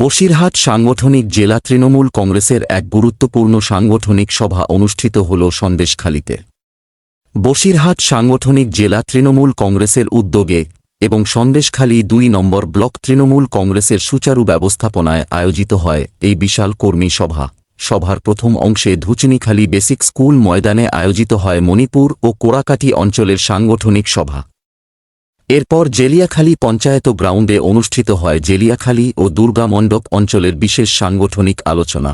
বসিরহাট সাংগঠনিক জেলা তৃণমূল কংগ্রেসের এক গুরুত্বপূর্ণ সাংগঠনিক সভা অনুষ্ঠিত হল সন্দেশখালীতে। বসিরহাট সাংগঠনিক জেলা তৃণমূল কংগ্রেসের উদ্যোগে এবং সন্দেশখালী ২ নম্বর ব্লক তৃণমূল কংগ্রেসের সুচারু ব্যবস্থাপনায় আয়োজিত হয় এই বিশাল কর্মী সভা। সভার প্রথম অংশে ধুচনিখালী বেসিক স্কুল ময়দানে আয়োজিত হয় মণিপুর ও কোরাকাটি অঞ্চলের সাংগঠনিক সভা। এরপর জেলিয়াখালী পঞ্চায়েত গ্রাউন্ডে অনুষ্ঠিত হয় জেলিয়াখালী ও দুর্গামণ্ডপ অঞ্চলের বিশেষ সাংগঠনিক আলোচনা।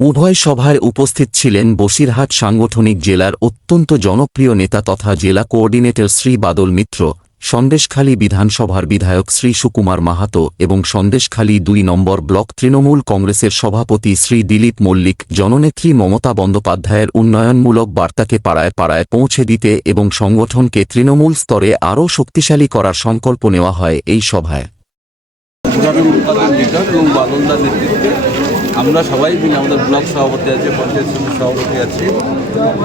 উভয় সভায় উপস্থিত ছিলেন বসিরহাট সাংগঠনিক জেলার অত্যন্ত জনপ্রিয় নেতা তথা জেলা কোঅর্ডিনেটর শ্রী বাদল মিত্র, সন্দেশখালী বিধানসভার বিধায়ক শ্রী সুকুমার মাহাতো এবং সন্দেশখালী ২ নম্বর ব্লক তৃণমূল কংগ্রেসের সভাপতি শ্রী দিলীপ মল্লিক। জননেত্রী মমতা বন্দ্যোপাধ্যায়ের উন্নয়নমূলক বার্তাকে পাড়ায় পাড়ায় পৌঁছে দিতে এবং সংগঠনকে তৃণমূল স্তরে আরও শক্তিশালী করার সংকল্প নেওয়া হয় এই সভায়। আমরা সবাই মিলে আমাদের ব্লক সভাপতি আছে, পঞ্চায়েত সমিতির সভাপতি আছে,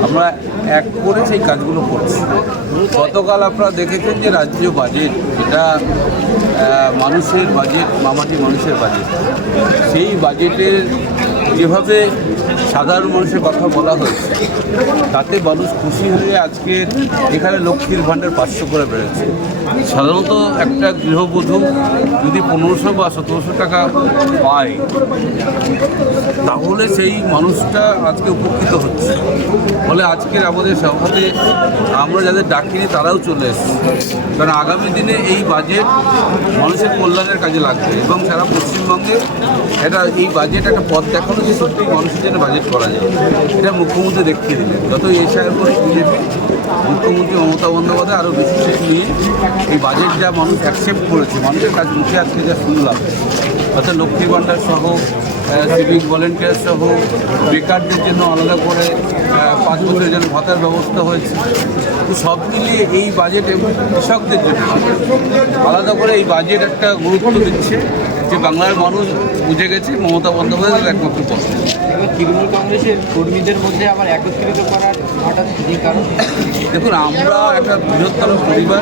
আমরা এক করে সেই কাজগুলো করছি। গতকাল আপনারা দেখেছেন যে রাজ্য বাজেট, এটা মানুষের বাজেট, মামাটি মানুষের বাজেট, সেই বাজেটের যেভাবে সাধারণ মানুষের কথা বলা হয়েছে তাতে মানুষ খুশি হয়ে আজকে এখানে লক্ষ্মীর ভাণ্ডার ৫০০ করে বেড়েছে। সাধারণত একটা গৃহবধূ যদি ১৫০০ বা ১৭০০ টাকা পায় তাহলে সেই মানুষটা আজকে উপকৃত হচ্ছে। ফলে আজকের আমাদের সভাতে আমরা যাদের ডাকিনি তারাও চলে এসেছে, কারণ আগামী দিনে এই বাজেট মানুষের কল্যাণের কাজে লাগবে এবং সারা পশ্চিমবঙ্গে এই বাজেট একটা পথ দেখানো যে সত্যি মানুষের জন্য বাজেট করা যায়। এটা মুখ্যমন্ত্রী দেখিয়ে দিলেন। যত এশিয়ার পরে বিজেপি, মুখ্যমন্ত্রী মমতা বন্দ্যোপাধ্যায় আরও বেশি শেষ নিয়ে এই বাজেট যা মানুষ অ্যাকসেপ্ট করেছে, মানুষের কাজ মুখে আজকে যা শুনলাম, অর্থাৎ লক্ষ্মীর ভাণ্ডার সহ সিভিক ভলেন্টিয়ার সহ বেকারদের জন্য আলাদা করে ৫ বছরের জন্য ভাতার ব্যবস্থা হয়েছে। তো সব মিলিয়ে এই বাজেট এবং কৃষকদের জন্য আলাদা করে এই বাজেট একটা গুরুত্ব দিচ্ছে যে বাংলার মানুষ বুঝে গেছে মমতা বন্দ্যোপাধ্যায়ের একমাত্র পথ। তৃণমূল কংগ্রেসের কর্মীদের মধ্যে আবার একত্রিত করার হঠাৎ এই কারণ, দেখুন আমরা একটা বৃহত্তর পরিবার।